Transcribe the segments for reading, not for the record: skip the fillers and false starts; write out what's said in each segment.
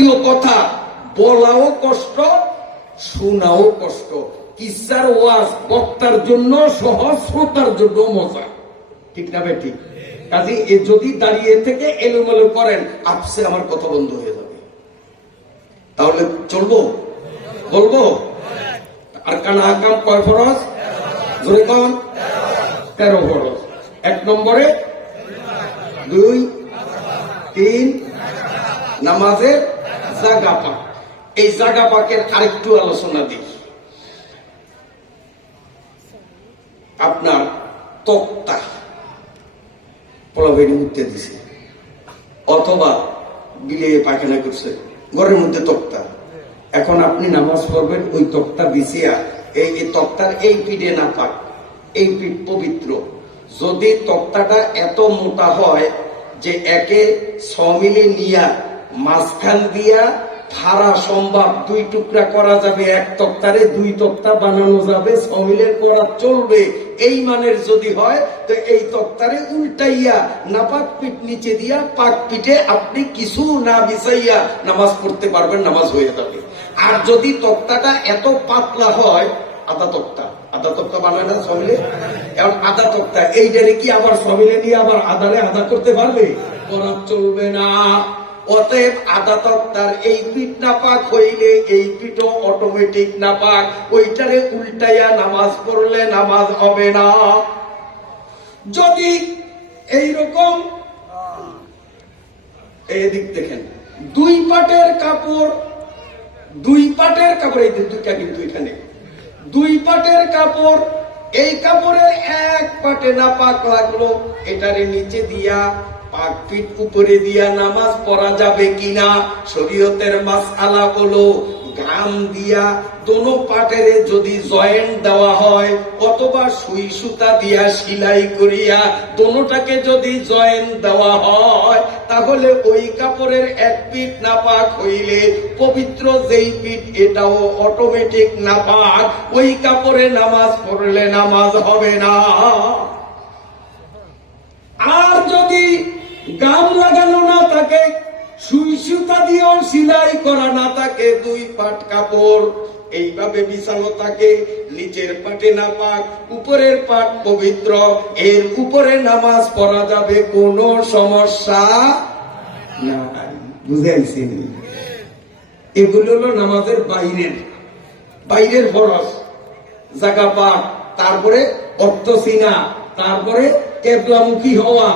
জাতীয় কথা বলাও কষ্ট, শোনাও কষ্ট। কিসার ওয়াজ বক্তার জন্য সহজ, শ্রোতার জন্য মজা। ঠিক না ভাই? ঠিক। কাজে যদি দাঁড়িয়ে থেকে এলোমেলো করেন, আপসে আমার কথা বন্ধ হয়ে যাবে। তাহলে চলবো? বলবো? আর কানা আকাম কয় ফরজ? জোরে কন। 13 ফরজ। 1 নম্বরে 2, 3 নামাজের জাগা পাক। এই জাগা পাকের আরেকটু আলোচনা দিই। আপনার তক্তা পোলাবের মধ্যে দিছে, অথবা বিলে পায়খানা করছে, ঘরের মধ্যে তক্তা। এখন আপনি নামাজ পড়বেন ওই তক্তা বিছিয়া, এই তক্তার এই পিঠে না পাক, এই পিঠ পবিত্র। যদি তক্তাটা এত মোটা হয় যে একে 6 মিলে নিয়া মাঝখান দিয়া ধারা সম্ভব 2 টুকরা করা যাবে, এক তক্তারে 2 তক্তা বানানো যাবে, 6 মিলের করা চলবে, এই মানের যদি হয় তো এই তক্তারে উল্টাইয়া নাপাক পিঠ নিচে দিয়া পাক পিঠে আপনি কিছু না বিছাইয়া নামাজ পড়তে পারবেন, নামাজ হয়ে যাবে। আর যদি তক্তাটা এত পাতলা হয়, আধা তক্তা বানায় না 6 মিলে, এখন আধা তক্তা এইটারে কি আবার 6 মিলে নিয়ে আবার আধারে আধা করতে পারবে? করা চলবে না। অতএব আধা তক্তার এই পিঠ নাপাক হইলে এই পিঠও অটোমেটিক নাপাক, ওইটারে উল্টাইয়া নামাজ পড়লে নামাজ হবে না। যদি এইরকম এদিক দেখেন, 2 পাটের কাপড়, এই দুইটা কিন্তু এখানে 2 পাটের কাপড়, এই কাপড়ের 1 পাটে নাপাক লাগলো, এটারে নিচে দিয়া পাক পিঠ উপরে দিয়া নামাজ পড়া যাবে কিনা? শরীয়তের মাসআলা হলো গাম দিয়া দোনো পাটেরে যদি জয়েন্ট দেওয়া হয়, অথবা সুই সুতা দিয়া সেলাই করিয়া দোনোটাকে যদি জয়েন্ট দেওয়া হয়, তাহলে ওই কাপড়ের 1 পিঠ নাপাক হইলে পবিত্র যেই পিঠ এটাও অটোমেটিক নাপাক, ওই কাপড়ে নামাজ পড়লে নামাজ হবে না। আর যদি গাম লাগানো না থাকে, সুই সুতা দিয়েও সেলাই করা না থাকে, 2 পাট কাপড় এইভাবে বিছানো থাকে, নিচের পাটে নাপাক, উপরের পাট পবিত্র, এর উপরে নামাজ পড়া যাবে, কোনো সমস্যা নাই। বুঝাইছি? এগুলো হলো নামাজের বাইরের ফরজ। জাগা পাক, তারপরে অর্থ চিনা, তারপরে কেবলামুখী হওয়া,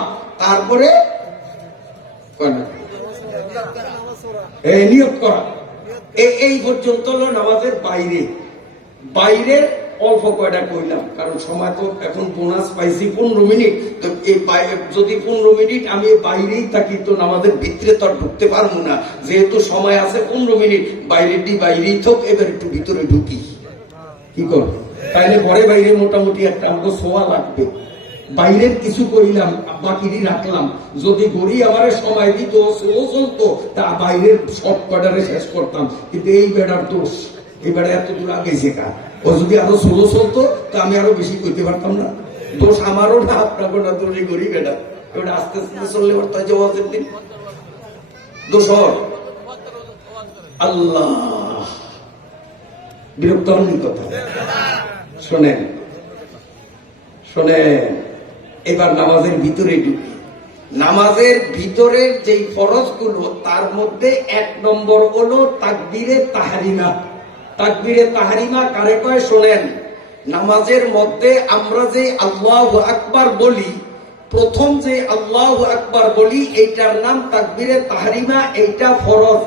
তারপরে নিয়ত করা, এই পর্যন্ত হলো নামাজের বাইরের অল্প কয়টা কইলাম, কারণ সময় তো এখন বোনাস পাইছি 15 মিনিট। তো এই যদি 15 মিনিট আমি বাইরেই থাকি তো নামাজের ভিতরে তো আর ঢুকতে পারবো না, যেহেতু সময় আছে 15 মিনিট। বাইরেই থাক, এবার একটু ভিতরে ঢুকি, কি করব? তাইলে বাইরে মোটামুটি একটা আমাকে সোয়া লাগবে। বাইরের কিছু করিলাম, বাকিরই রাখলাম। যদি গড়ি আমার সময় দিত, স্লো চলতো, তা বাইরের সব কটারে শেষ করতাম। কিন্তু এই বেড়ার দোষ, এই বেড়া এত দূর আগেছে কা, ও যদি আরো স্লো চলতো তা আমি আরো বেশি করতে পারতাম না। দোষ আমারও না, আপনারও না, দোষে গড়ি বেড়া। এবার আস্তে আস্তে চললে পারতাম যে ওয়াজের দিন দোষ। আল্লাহ বিরক্ত হননি কথা? শোনেন, এবার নামাজের ভিতরে ঢুকি। নামাজের ভিতরের যেই ফরজগুলো, তার মধ্যে 1 নম্বর হলো তাকবীরে তাহরিমা। তাকবীরে তাহরিমা কারে কয়? শোনেন, নামাজের মধ্যে আমরা যে আল্লাহু আকবার বলি, প্রথম যে আল্লাহু আকবার বলি, এইটার নাম তাকবীরে তাহরিমা, এইটা ফরজ।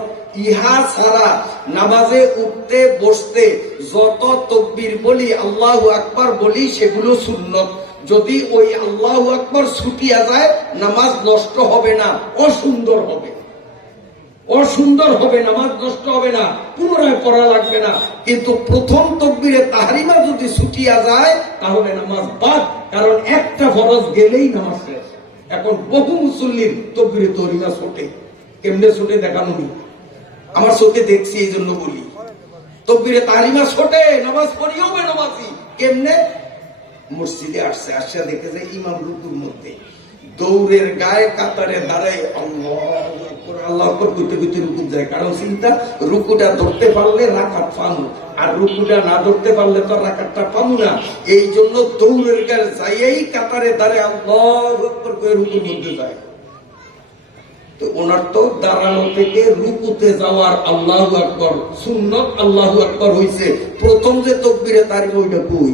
ইহা ছাড়া নামাজে উঠতে বসতে যত তাকবীর বলি, আল্লাহু আকবার বলি, সেগুলো সুন্নত। যদি ওই আল্লাহু আকবার ছুটিয়া যায়, নামাজ নষ্ট হবে না, অসুন্দর হবে, নামাজ নষ্ট হবে না, পুনরায় পড়া লাগবে না। কিন্তু প্রথম তাকবীরে তাহরিমা যদি ছুটিয়া যায়, তাহলে নামাজ বাদ, কারণ একটা ফরজ গেলেই নামাজ শেষ। এখন বহু মুসল্লির তাকবীরে তাহরিমা ছোটে, কেমনে ছোটে দেখানো নি, আমার চোখে দেখছি, এই জন্য বলি। তাকবীরে তাহরিমা ছোটে, নামাজ পড়িও বেনামাজি। কেমনে? মসজিদে আসছে, আসছে দেখে যে ইমাম রুকুর মধ্যে দৌড়ের গায়ে কাতারে দাঁড়ায় আল্লাহ কইতে কইতে রুকু যায়, কারণ চিন্তা রুকুটা ধরতে পারলে রাকাত পামু, আর রুকুটা না ধরতে পারলে তো রাকাতটা পামু না। এই জন্য দৌড়ের গায়ে যাইয়েই কাতারে দাঁড়ায় আল্লাহু আকবার কই রুকুর মধ্যে যায়। তো ওনার তো দাঁড়ানো থেকে রুকুতে যাওয়ার আল্লাহু আকবার সুন্নত আল্লাহু আকবার হইছে, প্রথম যে তাকবীরে তাহরিমা ওইটা কই?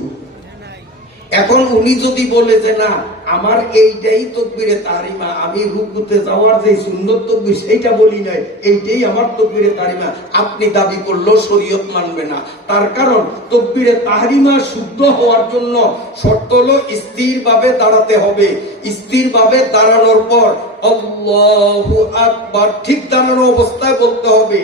এখন উনি যদি বলে যে না আমার এইটাই তাকবীরে তাহরিমা, আমি রুকুতে যাওয়ার যে সুন্নত তাকবীর সেইটা বলি নাই, এইটাই আমার তাকবীরে তাহরিমা, আপনি দাবি করলেও শরীয়ত মানবে না। তার কারণ তাকবীরে তাহরিমা শুদ্ধ হওয়ার জন্য শর্ত হলো স্থিরভাবে দাঁড়াতে হবে। স্থিরভাবে দাঁড়ানোর পর আল্লাহু আকবার ঠিক দাঁড়ানো অবস্থায় বলতে হবে।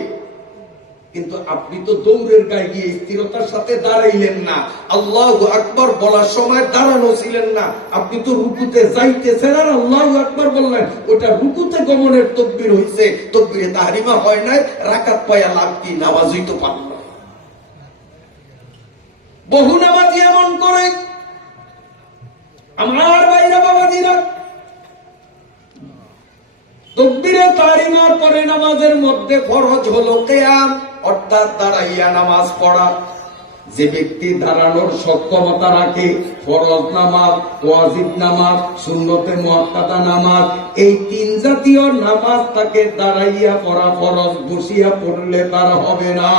কিন্তু আপনি তো দৌড়ের গায়ে গিয়ে স্থিরতার সাথে দাঁড়াইলেন না, আল্লাহু আকবার বলার সময় দাঁড়ানো ছিলেন না, আপনি তো রুকুতে যাইতেছেন আর আল্লাহু আকবার বললেন, ওটা রুকুতে গমনের তাকবীর হইছে, তাকবীরে তাহরিমা হয় নাই। রাকাত পায়া লাভ কি? নামাজই তো পারল না। বহু নামাজি এমন করে, আমার ভাইরা বাবাজিরা, তাকবীরে তাহরিমার পরে নামাজের মধ্যে ফরজ হলো কিয়াম, অর্থাৎ দাঁড়াইয়া নামাজ পড়া। যে ব্যক্তি দাঁড়ানোর সক্ষমতা রাখে, ফরজ নামাজ, ওয়াজিব নামাজ, সুন্নতে মুআক্কাদা নামাজ, এই তিন জাতীয় নামাজ তাকে দাঁড়াইয়া পড়া ফরজ, বসিয়া পড়লে তার হবে না।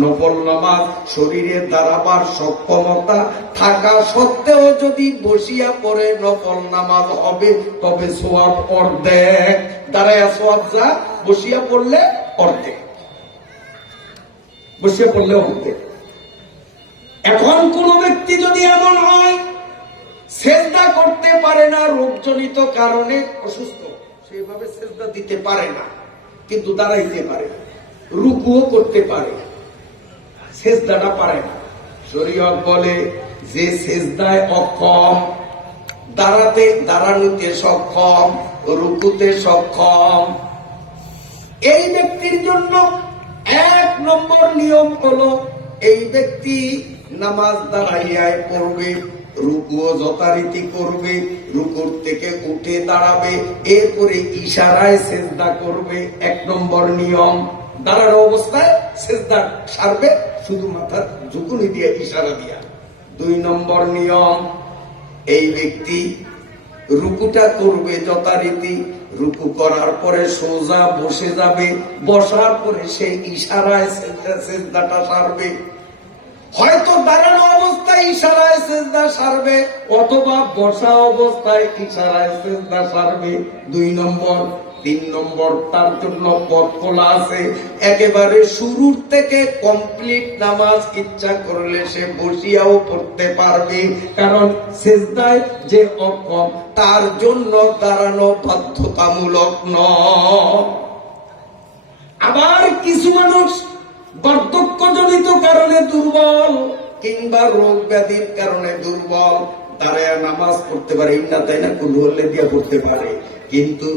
নফল নামাজ শরীরে দাঁড়াবার সক্ষমতা থাকা সত্ত্বেও যদি বসিয়া পড়ে নফল নামাজ হবে, তবে সওয়াব অর্ধেক। দাঁড়াইয়া সওয়াব যা, বসিয়া পড়লে অর্ধেক, বসিয়া পড়লে অর্ধেক। এখন কোন ব্যক্তি যদি এমন হয় সেজদা করতে পারে না, রোগজনিত কারণে অসুস্থ, সেভাবে সেজদা দিতে পারে না, কিন্তু দাঁড়াইতে পারে, রুকুও করতে পারে, সেজদাটা পারে না, শরীয়ত বলে যে সেজদায় অক্ষম, দাঁড়ানোতে সক্ষম, রুকুতে সক্ষম, এই ব্যক্তির জন্য 1 নম্বর নিয়ম হলো এই ব্যক্তি নামাজ দাঁড়াইয়ায় পড়বে, রুকুও যথারীতি করবে, রুকুর থেকে উঠে দাঁড়াবে, এরপরে ইশারায় সেজদা করবে। 1 নম্বর নিয়ম। দাঁড়ানো অবস্থায় সেজদা সারবে, শুধু মাথার ঝুঁকুনি দিয়ে ইশারা দিয়া। 2 নম্বর নিয়ম, এই ব্যক্তি রুকুটা করবে যথারীতি, রুকু করার পরে সোজা বসে যাবে, বসার পরে সে ইশারায় সেজদাটা সারবে। হয়তো দাঁড়ানো অবস্থায় ইশারায় সেজদা সারবে, অথবা বসা অবস্থায় ইশারায় সেজদা সারবে। 2 নম্বর। 3 নম্বর, তার জন্য পথ খোলা আছে, একেবারে শুরুর থেকে কমপ্লিট নামাজ ইচ্ছা করলে সে বসিয়াও পড়তে পারবে, কারণ সেজদায় যে অক্ষম তার জন্য দাঁড়ানো বাধ্যতামূলক নয়। আবার কিছু মানুষ বার্ধক্যজনিত কারণে দুর্বল, কিংবা রোগ ব্যাধির কারণে দুর্বল, দাঁড়ায় নামাজ পড়তে পারে, না তাই না, কুল হলে দিয়ে পড়তে পারে, কিন্তু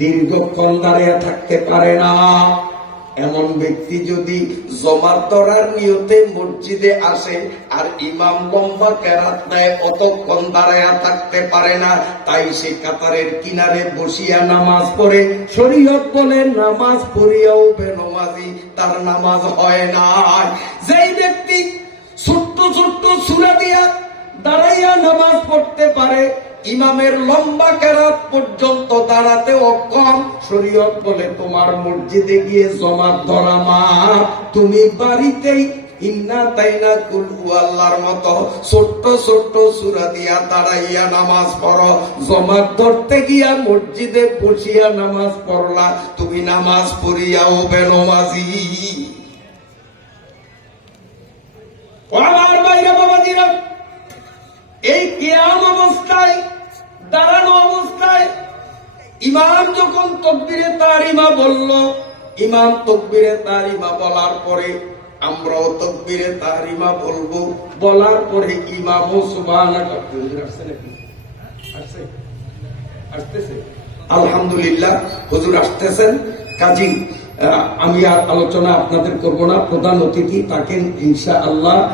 দীর্ঘক্ষণ দাঁড়িয়ে থাকতে পারে না। এমন ব্যক্তি যদি জমার ধরার নিয়তে মসজিদে আসে আর ইমাম লম্বা কেরাত দেয়, অতক্ষণ দাঁড়ায়া থাকতে পারে না, তাই সে কাতারের কিনারে বসিয়া নামাজ পড়ে। শরীয়ত বলে নামাজ পড়িয়াও বেনমাজি, তার নামাজ হয় না। যেই ব্যক্তি ছোট্ট ছোট্ট সূরা দিয়া দাঁড়াইয়া নামাজ পড়তে পারে, ইমামের লম্বা কেরাত পর্যন্ত দাঁড়াতে অক্ষম, শরীয়ত বলে তোমার মসজিদে গিয়ে জমাত ধরা মা, তুমি বাড়িতেই ইন্না তাইনা কুল হুয়াল্লাহর মতো ছোট্ট ছোট্ট সূরা দিয়া দাঁড়াইয়া নামাজ পড়ো। জমাত ধরতে গিয়া মসজিদে বসিয়া নামাজ পড়লা, তুমি নামাজ পড়িয়াও বেনমাজি। আমার ভাইরা বাবাজিরা, এই কিয়াম অবস্থায়, দাঁড়ানো অবস্থায় ইমাম যখন তাকবীরে তাহরিমা বলল, ইমাম তাকবীরে তাহরিমা বলার পরে আমরাও তাকবীরে তাহরিমা বলবো, বলার পরে ইমামও সুবহানাল্লাহ আসতেছে, আলহামদুলিল্লাহ হুজুর আসতেছেন। কাজী আমি আর আলোচনা আপনাদের করব না, প্রধান অতিথি থাকেন ইনশাআল্লাহ।